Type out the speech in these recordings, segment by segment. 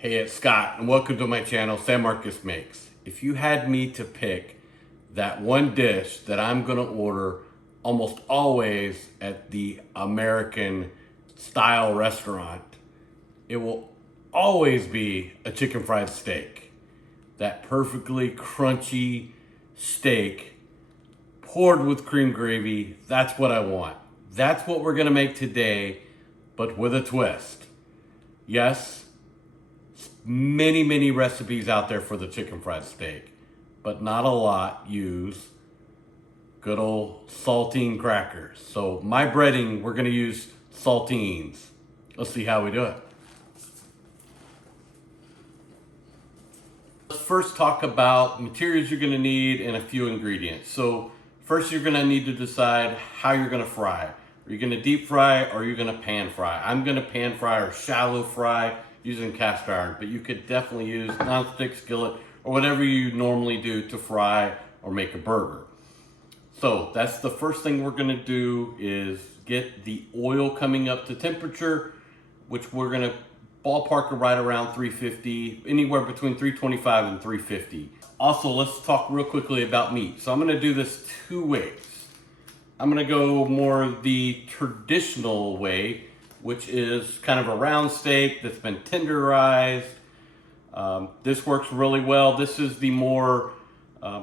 Hey, it's Scott, and welcome to my channel, San Marcos Makes. If you had me to pick that one dish that I'm gonna order almost always at the American style restaurant, it will always be a chicken fried steak. That perfectly crunchy steak poured with cream gravy, that's what I want. That's what we're gonna make today, but with a twist. Yes, many recipes out there for the chicken fried steak, but not a lot use good old saltine crackers. So my breading, we're gonna use saltines. Let's see how we do it. Let's first talk about materials you're gonna need and a few ingredients. So first you're gonna need to decide how you're gonna fry. Are you gonna deep fry or are you gonna pan fry? I'm gonna pan fry or shallow fry using cast iron, but you could definitely use nonstick skillet or whatever you normally do to fry or make a burger. So that's the first thing we're gonna do, is get the oil coming up to temperature, which we're gonna ballpark right around 350, anywhere between 325 and 350. Also, let's talk real quickly about meat. So I'm gonna do this two ways. I'm gonna go more the traditional way, which is kind of a round steak that's been tenderized. This works really well. This is the more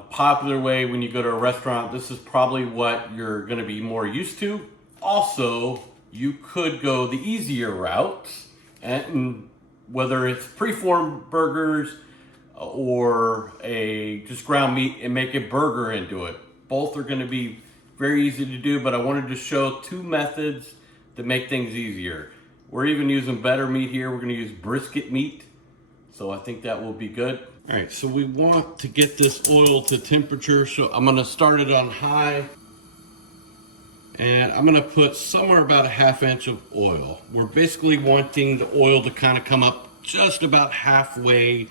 popular way when you go to a restaurant. This is probably what you're gonna be more used to. Also, you could go the easier route, and whether it's preformed burgers or a just ground meat and make a burger into it. Both are gonna be very easy to do, but I wanted to show two methods to make things easier. We're even using better meat here. We're gonna use brisket meat. So I think that will be good. All right, so we want to get this oil to temperature. So I'm gonna start it on high. And I'm gonna put somewhere about a ½ inch of oil. We're basically wanting the oil to kind of come up just about halfway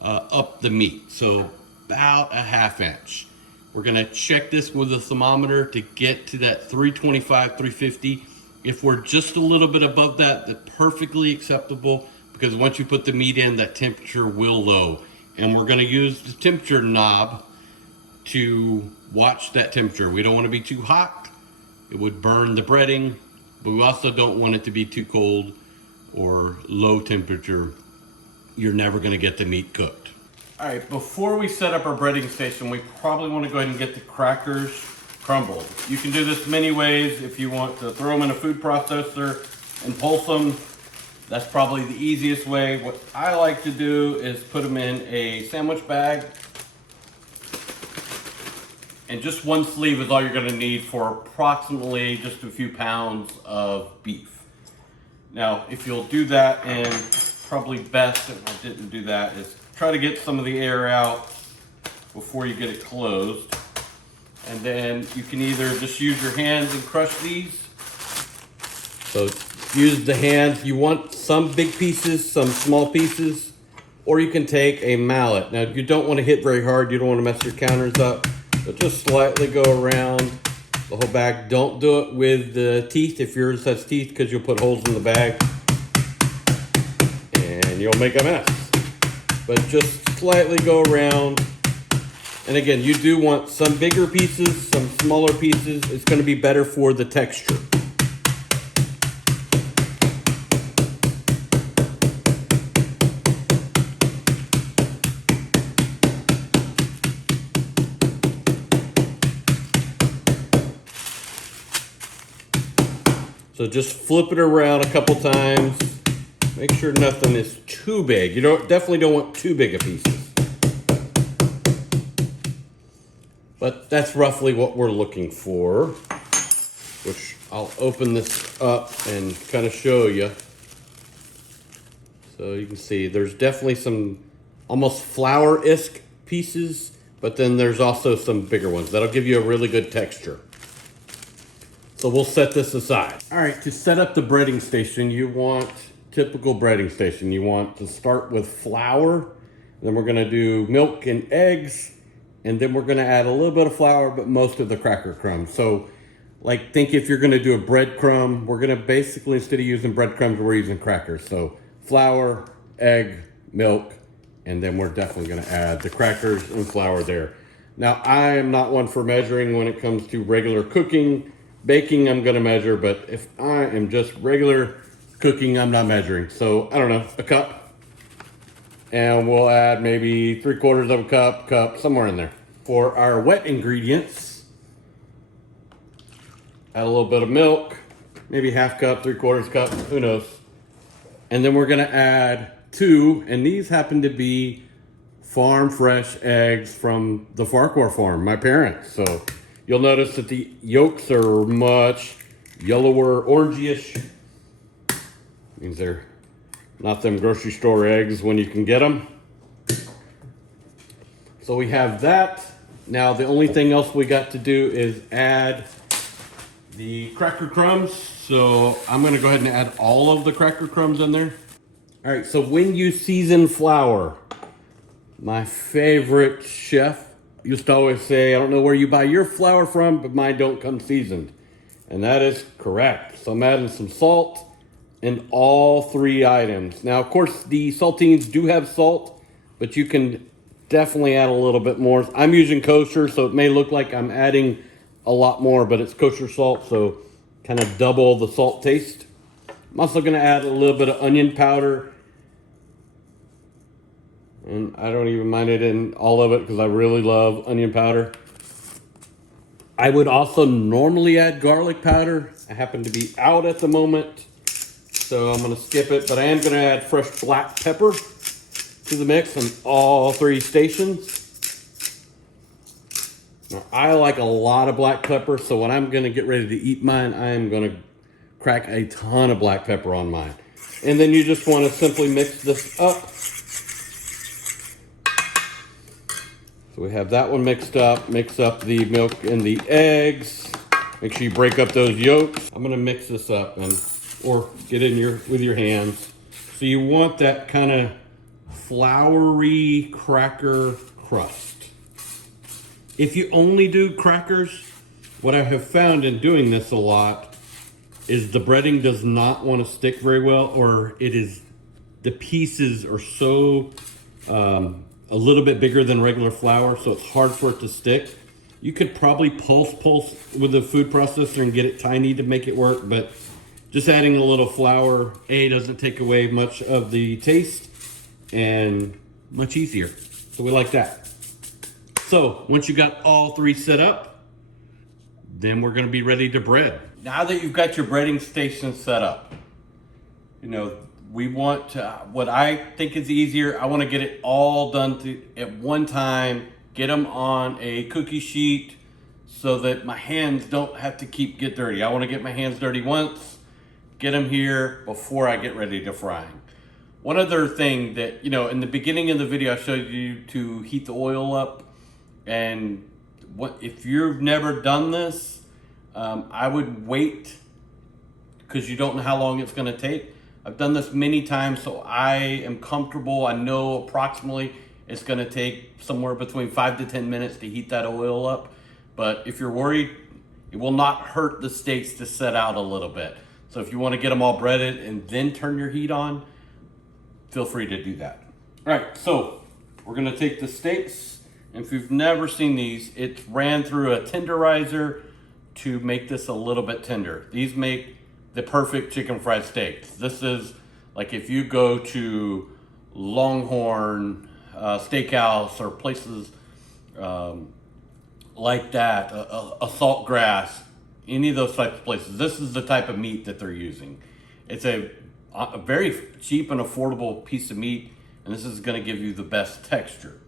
up the meat. So about a ½ inch. We're gonna check this with a thermometer to get to that 325, 350. If we're just a little bit above that, that's perfectly acceptable, because once you put the meat in, that temperature will low. And we're gonna use the temperature knob to watch that temperature. We don't wanna be too hot. It would burn the breading, but we also don't want it to be too cold or low temperature. You're never gonna get the meat cooked. All right, before we set up our breading station, we probably wanna go ahead and get the crackers crumbled. You can do this many ways. If you want to throw them in a food processor and pulse them, that's probably the easiest way. What I like to do is put them in a sandwich bag, and just one sleeve is all you're gonna need for approximately just a few pounds of beef. Now, if you'll do that, and probably best if I didn't do that, is try to get some of the air out before you get it closed. And then you can either just use your hands and crush these. So use the hands. You want some big pieces, some small pieces, or you can take a mallet. Now you don't want to hit very hard. You don't want to mess your counters up. But just slightly go around the whole bag. Don't do it with the teeth if yours has teeth, because you'll put holes in the bag and you'll make a mess. But just slightly go around. And again, you do want some bigger pieces, some smaller pieces. It's going to be better for the texture. So just flip it around a couple times. Make sure nothing is too big. You definitely don't want too big a pieces. But that's roughly what we're looking for, which I'll open this up and kind of show you. So you can see there's definitely some almost flour-esque pieces, but then there's also some bigger ones. That'll give you a really good texture. So we'll set this aside. All right, to set up the breading station, you want typical breading station. You want to start with flour, then we're gonna do milk and eggs, and then we're gonna add a little bit of flour, but most of the cracker crumbs. So like, think if you're gonna do a breadcrumb, we're gonna basically, instead of using breadcrumbs, we're using crackers. So flour, egg, milk, and then we're definitely gonna add the crackers and flour there. Now, I am not one for measuring when it comes to regular cooking. Baking, I'm gonna measure, but if I am just regular cooking, I'm not measuring. So, I don't know, a cup. And we'll add maybe 3/4 of a cup, somewhere in there. For our wet ingredients, add a little bit of milk, maybe half cup, 3/4 cup, who knows. And then we're gonna add 2, and these happen to be farm fresh eggs from the Farquhar farm, my parents. So you'll notice that the yolks are much yellower, orangey-ish. Means they're not them grocery store eggs when you can get them. So we have that. Now the only thing else we got to do is add the cracker crumbs. So I'm gonna go ahead and add all of the cracker crumbs in there. All right, so when you season flour, my favorite chef used to always say, I don't know where you buy your flour from, but mine don't come seasoned. And that is correct. So I'm adding some salt in all 3 items. Now, of course, the saltines do have salt, but you can definitely add a little bit more. I'm using kosher, so it may look like I'm adding a lot more, but it's kosher salt, so kind of double the salt taste. I'm also gonna add a little bit of onion powder. And I don't even mind it in all of it because I really love onion powder. I would also normally add garlic powder. I happen to be out at the moment, so I'm gonna skip it, but I am gonna add fresh black pepper to the mix on all 3 stations. Now, I like a lot of black pepper, so when I'm gonna get ready to eat mine, I am gonna crack a ton of black pepper on mine. And then you just wanna simply mix this up. So we have that one mixed up. Mix up the milk and the eggs. Make sure you break up those yolks. I'm gonna mix this up or get in with your hands. So you want that kind of floury cracker crust. If you only do crackers, what I have found in doing this a lot is the breading does not want to stick very well, or the pieces are so a little bit bigger than regular flour, so it's hard for it to stick. You could probably pulse with the food processor and get it tiny to make it work, but just adding a little flour, doesn't take away much of the taste and much easier. So we like that. So once you got all 3 set up, then we're gonna be ready to bread. Now that you've got your breading station set up, we want to, what I think is easier, I want to get it all done at one time, get them on a cookie sheet so that my hands don't have to get dirty. I want to get my hands dirty once, get them here before I get ready to frying. One other thing that, in the beginning of the video, I showed you to heat the oil up. And if you've never done this, I would wait because you don't know how long it's going to take. I've done this many times, so I am comfortable. I know approximately it's gonna take somewhere between 5 to 10 minutes to heat that oil up. But if you're worried, it will not hurt the steaks to set out a little bit. So if you wanna get them all breaded and then turn your heat on, feel free to do that. All right, so we're gonna take the steaks. And if you've never seen these, it's ran through a tenderizer to make this a little bit tender. These make the perfect chicken fried steaks. This is like if you go to Longhorn Steakhouse or places like that, a Saltgrass, any of those types of places. This is the type of meat that they're using. It's a very cheap and affordable piece of meat, and this is gonna give you the best texture.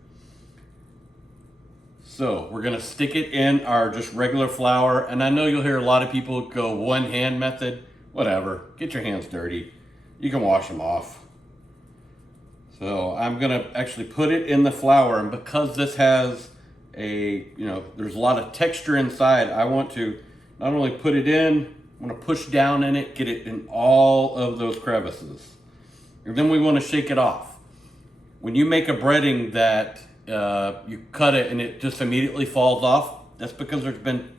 So we're gonna stick it in our just regular flour, and I know you'll hear a lot of people go one hand method. Whatever, get your hands dirty. You can wash them off. So I'm gonna actually put it in the flour, and because this has there's a lot of texture inside, I want to not only put it in, I want to push down in it, get it in all of those crevices. And then we want to shake it off. When you make a breading that you cut it and it just immediately falls off, that's because there's been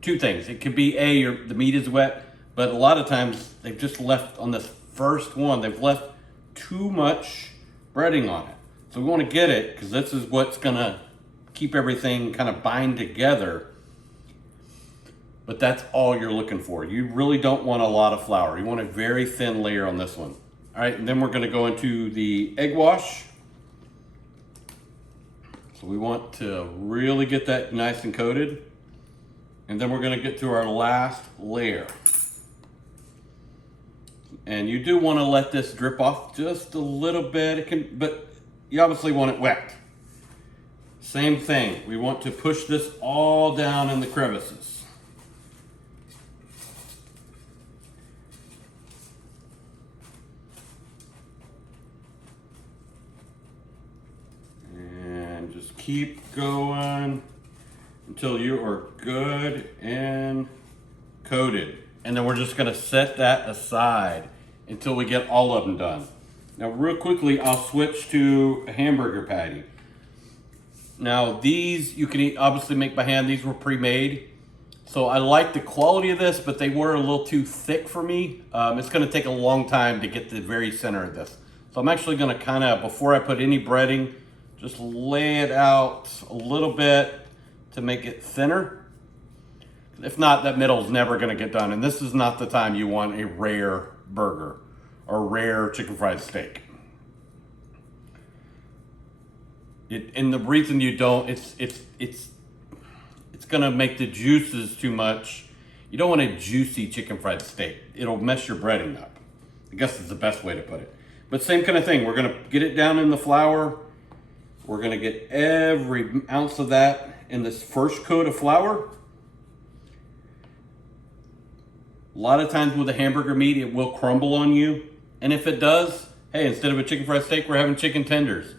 2 things. It could be the meat is wet, but a lot of times they've just left on this first one, they've left too much breading on it. So we want to get it because this is what's gonna keep everything kind of bind together. But that's all you're looking for. You really don't want a lot of flour. You want a very thin layer on this one. All right, and then we're gonna go into the egg wash. So we want to really get that nice and coated. And then we're gonna get to our last layer. And you do want to let this drip off just a little bit, but you obviously want it wet. Same thing, we want to push this all down in the crevices. And just keep going until you are good and coated. And then we're just gonna set that aside until we get all of them done. Now real quickly, I'll switch to a hamburger patty. Now these you can obviously make by hand. These were pre-made. So I like the quality of this, but they were a little too thick for me. It's gonna take a long time to get to the very center of this. So I'm actually gonna kind of, before I put any breading, just lay it out a little bit to make it thinner. If not, that middle is never gonna get done. And this is not the time you want a rare burger or rare chicken fried steak. And the reason you don't, it's gonna make the juices too much. You don't want a juicy chicken fried steak. It'll mess your breading up. I guess is the best way to put it. But same kind of thing. We're gonna get it down in the flour. We're gonna get every ounce of that in this first coat of flour. A lot of times with a hamburger meat, it will crumble on you. And if it does, hey, instead of a chicken fried steak, we're having chicken tenders.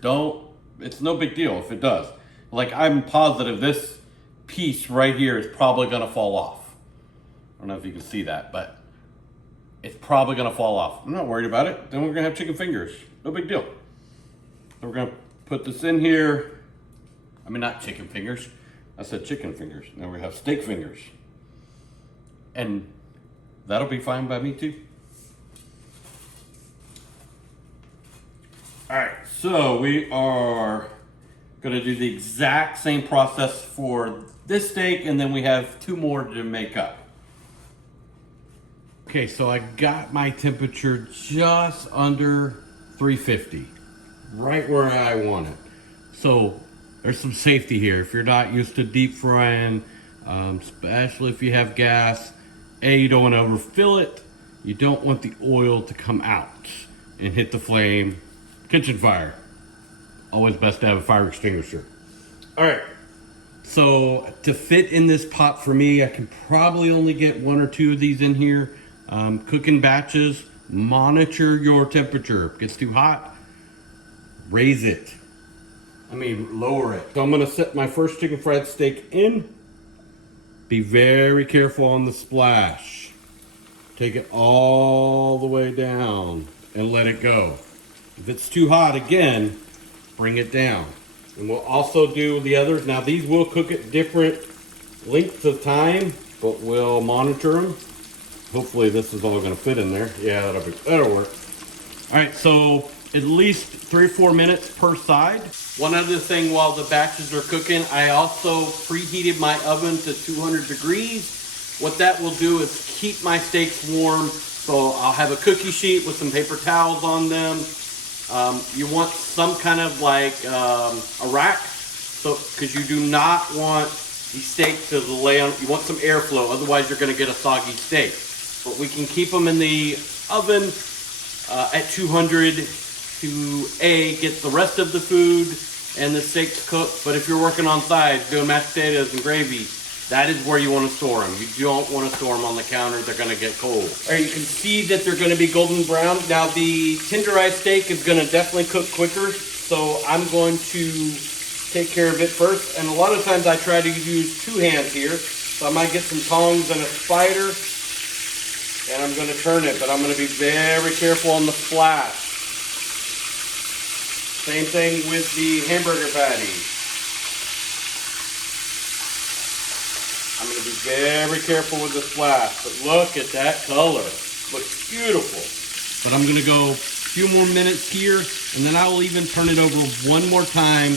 It's no big deal if it does. Like, I'm positive this piece right here is probably gonna fall off. I don't know if you can see that, but it's probably gonna fall off. I'm not worried about it. Then we're gonna have chicken fingers. No big deal. So we're gonna put this in here. I mean, not chicken fingers. I said chicken fingers. Now we have steak fingers. And that'll be fine by me too. All right, so we are gonna do the exact same process for this steak, and then we have 2 more to make up. Okay, so I got my temperature just under 350, right where I want it. So there's some safety here. If you're not used to deep frying, especially if you have gas, you don't want to overfill it. You don't want the oil to come out and hit the flame. Kitchen fire. Always best to have a fire extinguisher. All right. So to fit in this pot for me, I can probably only get 1 or 2 of these in here. Cook in batches. Monitor your temperature. If it gets too hot, raise it. Lower it. So I'm gonna set my first chicken fried steak in. Be very careful on the splash. Take it all the way down and let it go. If it's too hot again, bring it down. And we'll also do the others. Now these will cook at different lengths of time, but we'll monitor them. Hopefully this is all gonna fit in there. Yeah, that'll work. All right, so at least 3 or 4 minutes per side. One other thing while the batches are cooking, I also preheated my oven to 200 degrees. What that will do is keep my steaks warm. So I'll have a cookie sheet with some paper towels on them. You want some kind of like a rack, so because you do not want the steak to lay on. You want some airflow, otherwise you're going to get a soggy steak. But we can keep them in the oven at 200 to get the rest of the food and the steaks cooked. But if you're working on sides, doing mashed potatoes and gravy, that is where you want to store them. You don't want to store them on the counter. They're going to get cold. All right, you can see that they're going to be golden brown. Now, the tenderized steak is going to definitely cook quicker, so I'm going to take care of it first. And a lot of times I try to use 2 hands here. So I might get some tongs and a spider, and I'm going to turn it, but I'm going to be very careful on the splash. Same thing with the hamburger patty. I'm going to be very careful with the splash, but look at that color. Looks beautiful. But I'm going to go few more minutes here, and then I'll even turn it over one more time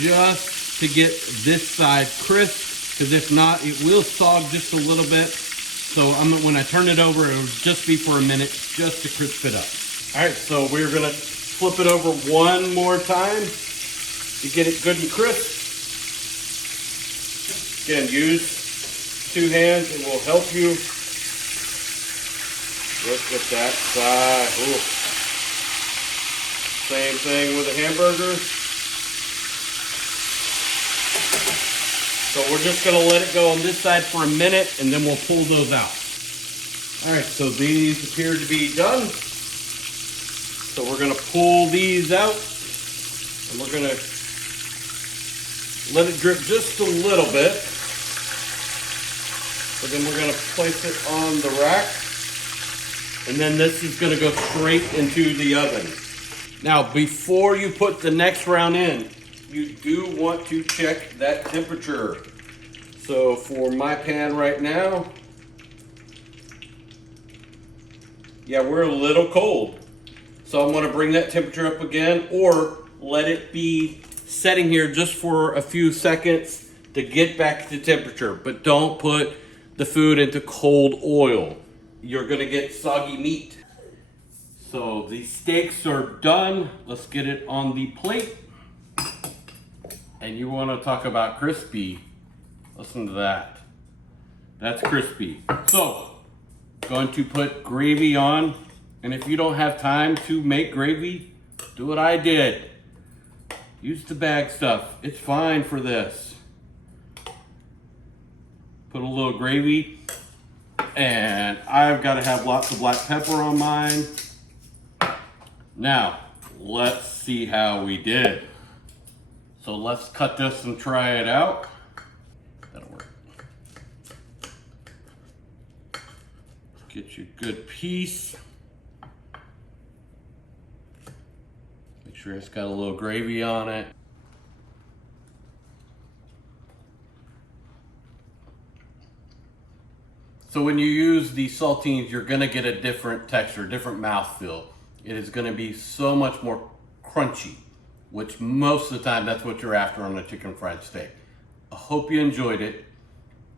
just to get this side crisp, because if not, it will sog just a little bit. So when I turn it over, it'll just be for a minute just to crisp it up. All right, so we're gonna flip it over one more time to get it good and crisp. Again, use 2 hands, it will help you. Look at that side. Ooh. Same thing with a hamburger. So we're just gonna let it go on this side for a minute, and then we'll pull those out. All right, so these appear to be done. So we're gonna pull these out, and we're gonna let it drip just a little bit. But then we're gonna place it on the rack, and then this is gonna go straight into the oven. Now, before you put the next round in, you do want to check that temperature. So for my pan right now, yeah, we're a little cold. So I'm gonna bring that temperature up again, or let it be setting here just for a few seconds to get back to temperature. But don't put the food into cold oil. You're gonna get soggy meat. So the steaks are done. Let's get it on the plate. And you wanna talk about crispy. Listen to that. That's crispy. So, going to put gravy on. And if you don't have time to make gravy, do what I did. Use the bag stuff. It's fine for this. Put a little gravy. And I've got to have lots of black pepper on mine. Now, let's see how we did. So let's cut this and try it out. That'll work. Get you a good piece. Make sure it's got a little gravy on it. So when you use the saltines, you're gonna get a different texture, different mouthfeel. It is gonna be so much more crunchy, which most of the time that's what you're after on a chicken fried steak. I hope you enjoyed it.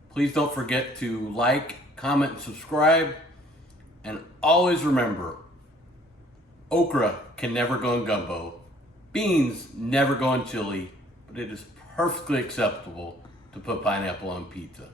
Please don't forget to like, comment, and subscribe. And always remember, okra can never go in gumbo. Beans never go in chili, but it is perfectly acceptable to put pineapple on pizza.